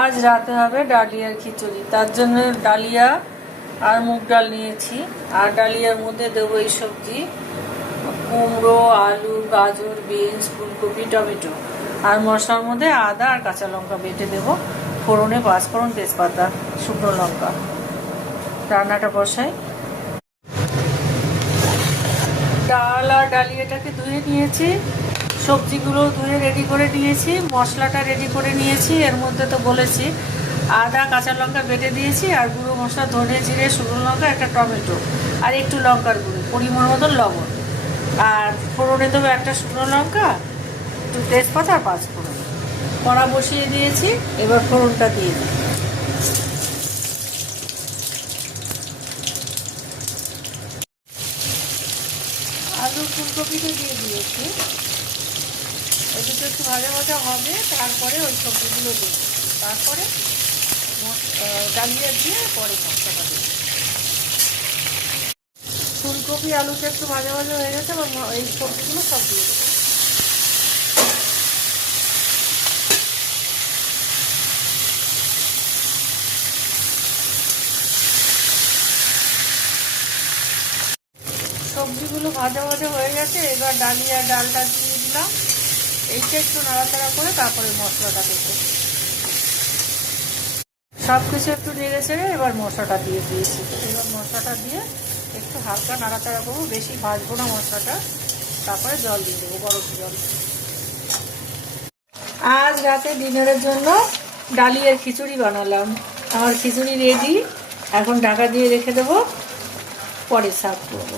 আজ রাতে হবে ডালিয়ার খিচুড়ি। তার জন্য ডালিয়া আর মুগ ডাল নিয়েছি। আর ডালিয়ার মধ্যে দেবো এই সবজি: কুমড়ো, আলু, গাজর, বিনস, ফুলকপি, টমেটো। আর মশলার মধ্যে আদা আর কাঁচা লঙ্কা বেটে দেবো। ফোড়নে পাঁচফোড়ন, তেজপাতা, শুকনো লঙ্কা। রান্নাটা বসাই। ডাল আর ডালিয়াটাকে ধুয়ে নিয়েছি, সবজিগুলো ধুয়ে রেডি করে নিয়েছি, মশলাটা রেডি করে নিয়েছি। এর মধ্যে তো বলেছি আদা কাঁচা লঙ্কা বেটে দিয়েছি, আর গুঁড়ো মশলা ধনে জিরে শুকনো লঙ্কা, একটা টমেটো, আর একটু লঙ্কার গুঁড়ো, পরিমাণ মতো লবণ। আর ফোড়নে দেবো একটা শুকনো লঙ্কা, একটু তেজপাতা আর পাঁচফোড়ন। কড়া বসিয়ে দিয়েছি, এবার ফোড়নটা দিয়ে দিই। আলু ফুলকপিটা দিয়ে দিয়েছি, ওই দুটো একটু ভাজা ভাজা হবে, তারপরে ওই সবজিগুলো দেবো। তারপরে ডালিয়া দিয়ে পরে মশলাটা দেবো। ফুলকপি আলুটা একটু ভাজা ভাজা হয়ে গেছে, এবং এই সবজিগুলো সব দিয়ে দেবো। সবজিগুলো ভাজা ভাজা হয়ে গেছে, এবার ডালিয়া ডালটা দিয়ে দিলাম। এইটা একটু নাড়াচাড়া করে তারপরে মশলাটা দেবো। সব কিছু একটু নেড়ে চেড়ে এবার মশলাটা দিয়ে দিয়েছি। এবার মশলাটা দিয়ে একটু হালকা নাড়াচাড়া করবো, বেশি ভাজবো না মশলাটা। তারপরে জল দিয়ে দেবো, গরম জল। আজ রাতে ডিনারের জন্য ডালিয়ার খিচুড়ি বানালাম। আমার খিচুড়ি রেডি, এখন ঢাকা দিয়ে রেখে দেবো, পরে সার্ভ করবো।